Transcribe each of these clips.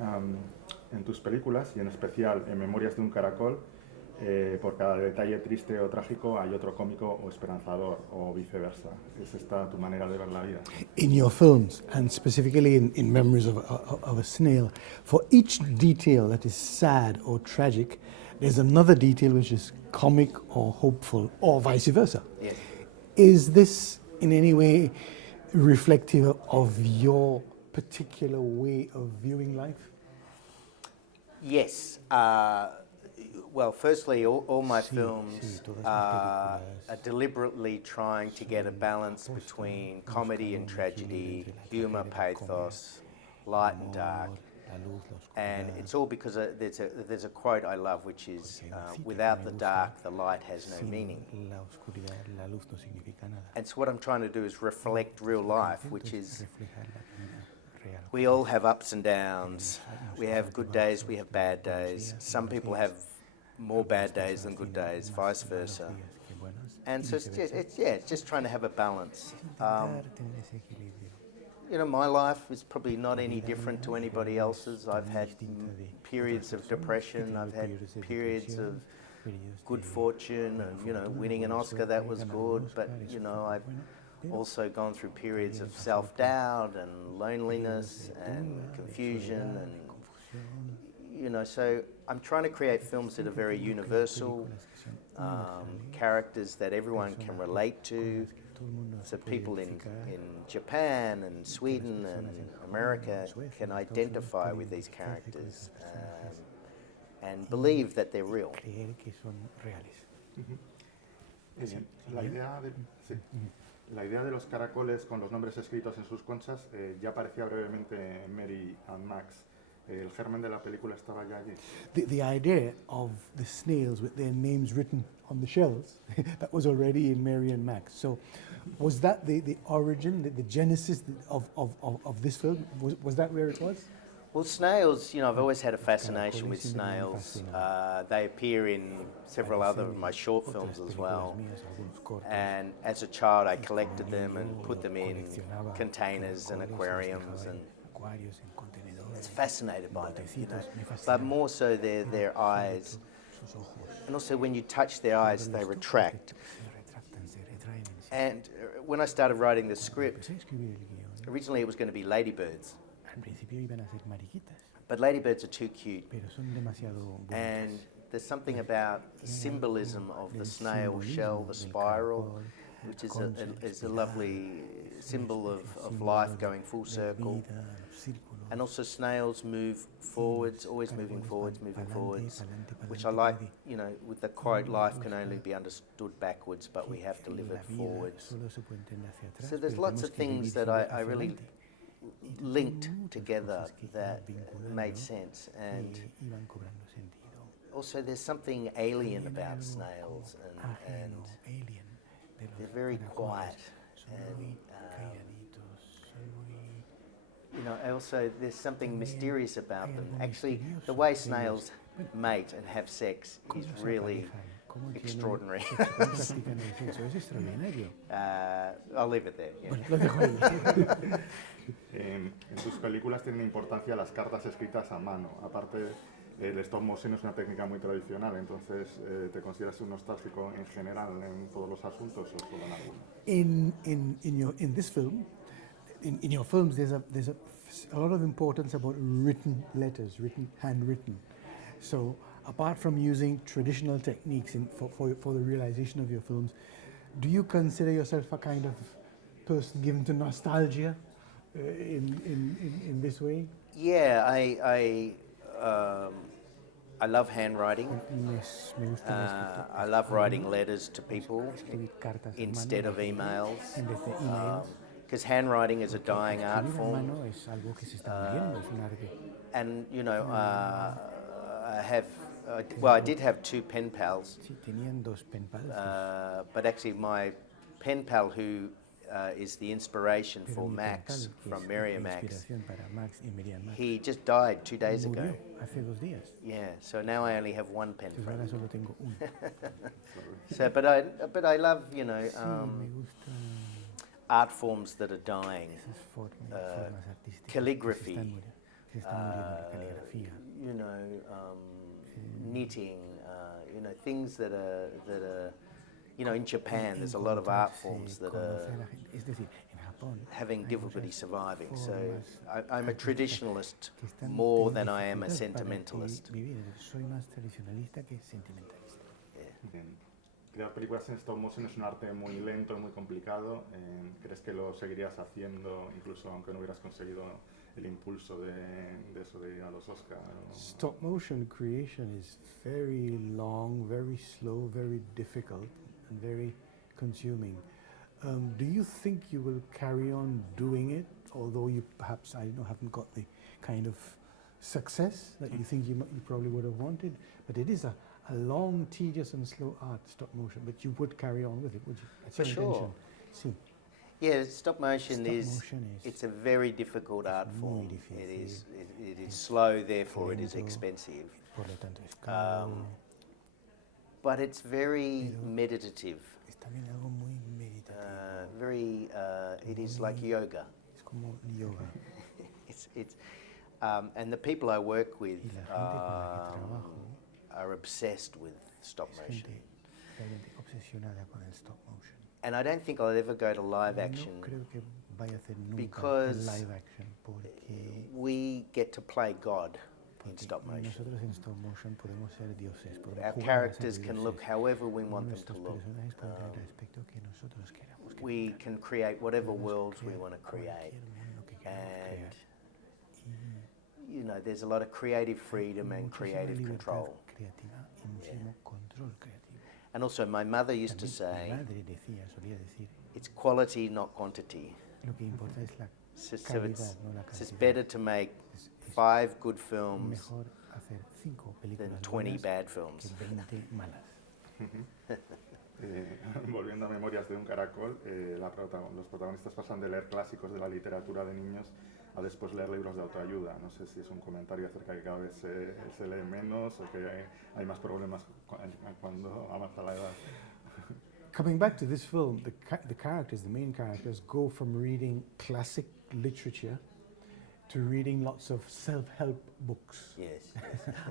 en tus películas, y en especial en Memorias de un caracol, por cada detalle triste o trágico hay otro cómico o esperanzador, o viceversa. ¿Es esta tu manera de ver la vida? In your films, and specifically in Memories of a Snail, for each detail that is sad or tragic, there's another detail which is comic or hopeful, or vice versa. Yes. Is this in any way reflective of your particular way of viewing life? Yes. Well, firstly, all my films are deliberately trying to get a balance between comedy and tragedy, humour, pathos, light and dark. And it's all because there's a quote I love, which is, without the dark, the light has no meaning. And so what I'm trying to do is reflect real life, which is we all have ups and downs. We have good days, we have bad days. Some people have more bad days than good days, vice versa. And so it's just trying to have a balance. You know, my life is probably not any different to anybody else's. I've had periods of depression, I've had periods of good fortune, and, you know, winning an Oscar, that was good, but, you know, I've also gone through periods of self-doubt and loneliness and confusion, and, you know, so I'm trying to create films that are very universal, characters that everyone can relate to, so people in Japan and Sweden and America can identify with these characters and believe that they're real. La idea de los caracoles con los nombres escritos en sus conchas ya aparecía brevemente en Mary and Max. El germen de la película estaba ya allí. The idea of the snails with their names written on the shells, that was already in Mary and Max. So was that the origin, the genesis of this film? Was that where it was? Well, snails, you know, I've always had a fascination with snails. They appear in several other of my short films as well. And as a child, I collected them and put them in containers and aquariums, and I was fascinated by them, you know. But more so their eyes. And also when you touch their eyes, they retract. And when I started writing the script, originally it was going to be ladybirds. But ladybirds are too cute. And there's something about the symbolism of the snail shell, the spiral, which is a lovely symbol of life going full circle. And also snails move forwards, always moving forwards, which I like, you know, with the quote, life can only be understood backwards, but we have to live it forwards. So there's lots of things that I really linked together that made sense. And also there's something alien about snails, and they're very quiet. And, you know, also there's something mysterious about them. Actually, the way snails mate and have sex is really extraordinary. I'll leave it there. Yeah. En tus películas tienen importancia las cartas escritas a mano. Aparte, el stop motion es una técnica muy tradicional, entonces ¿te consideras un nostálgico en general en todos los asuntos o solo en algunos? In this film, in your films, there's a lot of importance about written letters, handwritten. So apart from using traditional techniques for the realization of your films, do you consider yourself a kind of person given to nostalgia in this way? Yeah, I love handwriting. I love writing letters to people instead of emails. Because handwriting is a dying art form. And, you know, I did have two pen pals. But actually my pen pal, who is the inspiration for Max from Mary and Max, he just died 2 days ago. Yeah, so now I only have one pen friend. So, but I love, you know, art forms that are dying. Calligraphy, Se está muriendo la caligrafía. you know, knitting, you know, things that are, you know, in Japan there's a lot of art forms that are Es decir, en Japón having hay difficulty muchas surviving. So formas I'm a traditionalist que están more teniendo than I am a dificultad para sentimentalist. vivir. Soy más tradicionalista que sentimentalista. Bien. Crear películas en stop motion es un arte muy lento y muy complicado. ¿Crees que lo seguirías haciendo incluso aunque no hubieras conseguido el impulso de eso de ir a los Oscar? Stop motion creation is very long, very slow, very difficult, and very consuming. Do you think you will carry on doing it, although you perhaps, I don't know, haven't got the kind of success that you think you probably would have wanted? But it is a long, tedious and slow art, stop motion, but you would carry on with it, would you? That's For your sure. intention. Sí. Yeah, stop motion Stop is motion is it's a very difficult art muy form. difícil. It is slow, therefore it is lento. expensive. Por lo tanto, es caro. But it's very meditative. Es también algo muy meditativo. It is like yoga. Es como yoga. And the people I work with Y la gente con la que trabajo are obsessed with stop es motion. gente realmente obsesionada con el stop motion. And I don't think I'll ever go to live No action creo que vaya a hacer nunca because live action porque we get to play God in stop motion. nosotros en stop motion podemos ser dioses, podemos Our jugar a ser characters can dioses. look however we want them to Nuestros look. personajes pueden tener el aspecto que nosotros queramos que We tengan. can create whatever Podemos worlds we crear want to create. cualquier mundo que queramos And, crear. you know, there's a lot of creative freedom and Muchísima creative libertad control. creativa y muchísimo control creativo. And also, my mother used to También mi say, madre decía, solía decir, it's quality, not quantity. lo que importa es la So calidad, no la it's cantidad. better to make Es 5 good films mejor hacer 5 than películas 20 buenas bad que films. 20 malas. Volviendo a Memorias de un caracol, los protagonistas pasan de leer clásicos de la literatura de niños a después leer libros de autoayuda. No sé si es un comentario acerca de que cada vez se lee menos o que hay más problemas cuando avanza la edad. Coming back to this film, the main characters, go from reading classic literature to reading lots of self-help books. Yes.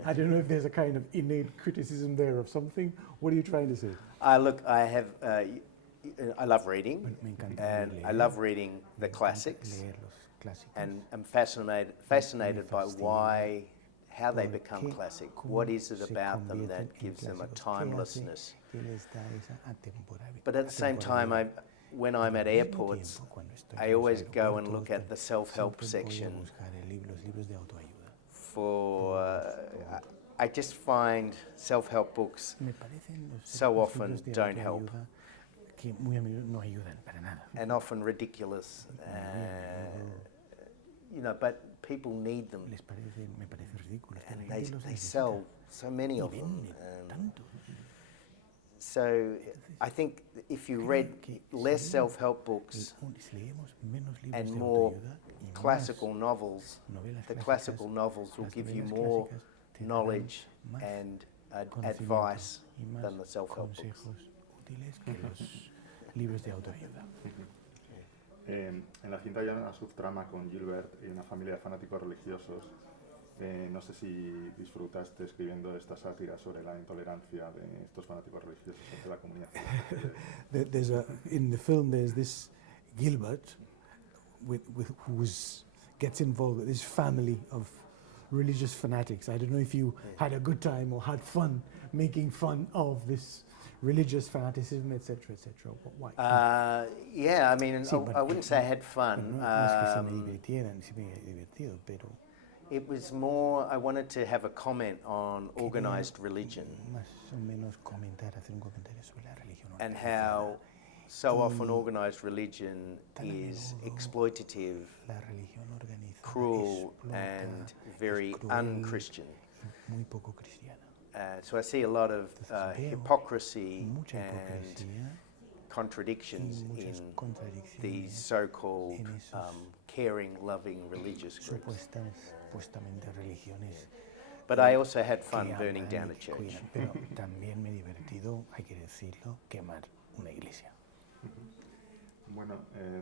I don't know if there's a kind of innate criticism there of something. What are you trying to say? Look, I love reading, Me encanta and leer, I love reading the classics, leer los clásicos. and I'm fascinated by how they become classic. What is it se about them convierten that en gives them a clásicos? ¿Qué hace timelessness? que les da esa But at the same time, when I'm at airports, I always go and look at the self-help section I just find self-help books so often don't help que muy a menudo no ayudan para nada. and often ridiculous. You know, but people need them, Me parece ridículo. and they sell so many of them. Tanto. So I think if you read less self-help books Si leemos menos libros and de more autoayuda y más classical novels, novelas the clásicas, classical novels will las give you novelas more clásicas te darán knowledge más and conocimiento advice y más than the self-help books. consejos útiles que los libros de autoayuda. En la cinta hay una subtrama con Gilbert y una familia de fanáticos religiosos. No sé si disfrutaste escribiendo esta sátira sobre la intolerancia de estos fanáticos religiosos entre la comunidad. In the film, there's this Gilbert who gets involved with this family of religious fanatics. I don't know if you had a good time or had fun making fun of this religious fanaticism, etc., etc. Why? Yeah, I mean, Sí, I wouldn't say I had fun. No es que se me divirtieran, se me divertido, pero It was more, I wanted to have a comment on organised religion más o menos hacer un comentario sobre la religión and organizada. how so often organised religion is exploitative, La religión organizada cruel, explota, and es very cruel, unchristian. muy poco cristiana. So I see a lot of Entonces veo hypocrisy mucha and hipocresía contradictions y muchas in contradicciones these so-called en esos caring, loving religious groups. supuestamente religiones But I also had fun que burning aman down y a que church. cuidan, pero también me he divertido, hay que decirlo, quemar una iglesia. Bueno,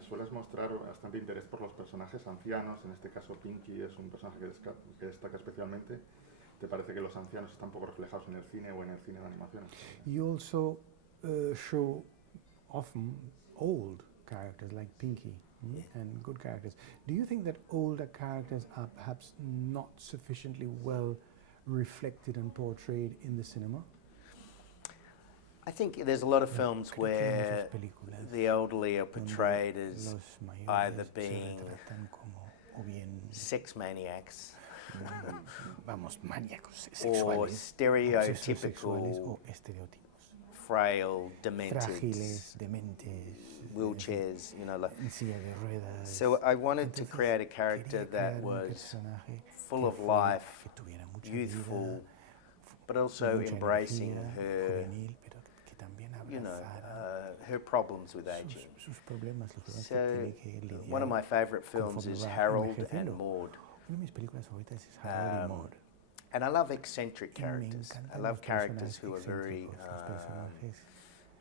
sueles mostrar bastante interés por los personajes ancianos, en este caso Pinky es un personaje que destaca especialmente. ¿Te parece que los ancianos están poco reflejados en el cine o en el cine de animación? You also show often old characters like Pinky and good characters. Do you think that older characters are perhaps not sufficiently well reflected and portrayed in the cinema? I think there's a lot of films where the elderly are portrayed as either being sex maniacs or stereotypical frail, demented, wheelchairs, you know. So I wanted to create a character that was full of life, youthful, but also embracing her, you know, her problems with aging. So one of my favourite films is Harold and Maude. And I love eccentric characters. I love characters who are very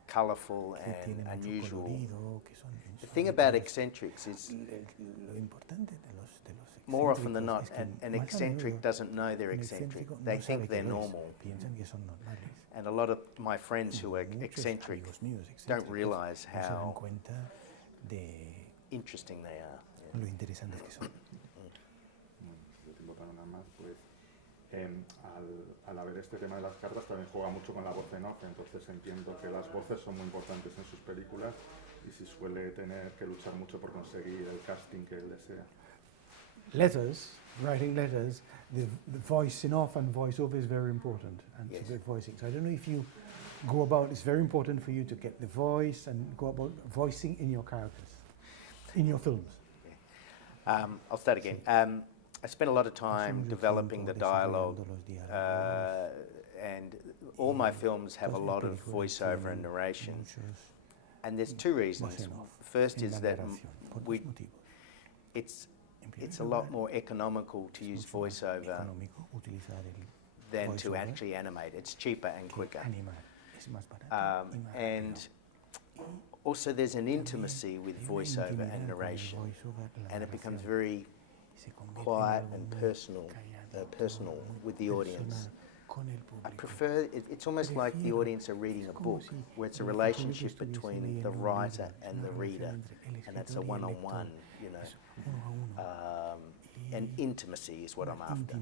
colourful and unusual. The thing about eccentrics is, more often than not, an eccentric doesn't know they're eccentric. They think they're normal. And a lot of my friends who are eccentric don't realise how interesting they are. Al haber este tema de las cartas también juega mucho con la voz en off, entonces entiendo que las voces son muy importantes en sus películas y si suele tener que luchar mucho por conseguir el casting que él desea. Letters, writing letters, the voice in off and voice over is very important, and Yes. the voicing. So I don't know if you go about, it's very important for you to get the voice and go about voicing in your characters, in your films. I'll start again. I spent a lot of time developing the dialogue, and all my films have a lot of voiceover and narration. And there's two reasons. First is that it's a lot more economical to use voiceover than to actually animate. It's cheaper and quicker. And also there's an intimacy with voiceover and narration, and it becomes very quiet and personal with the audience. I prefer, it's almost like the audience are reading a book, where it's a relationship between the writer and the reader, and that's a one-on-one, you know. And intimacy is what I'm after.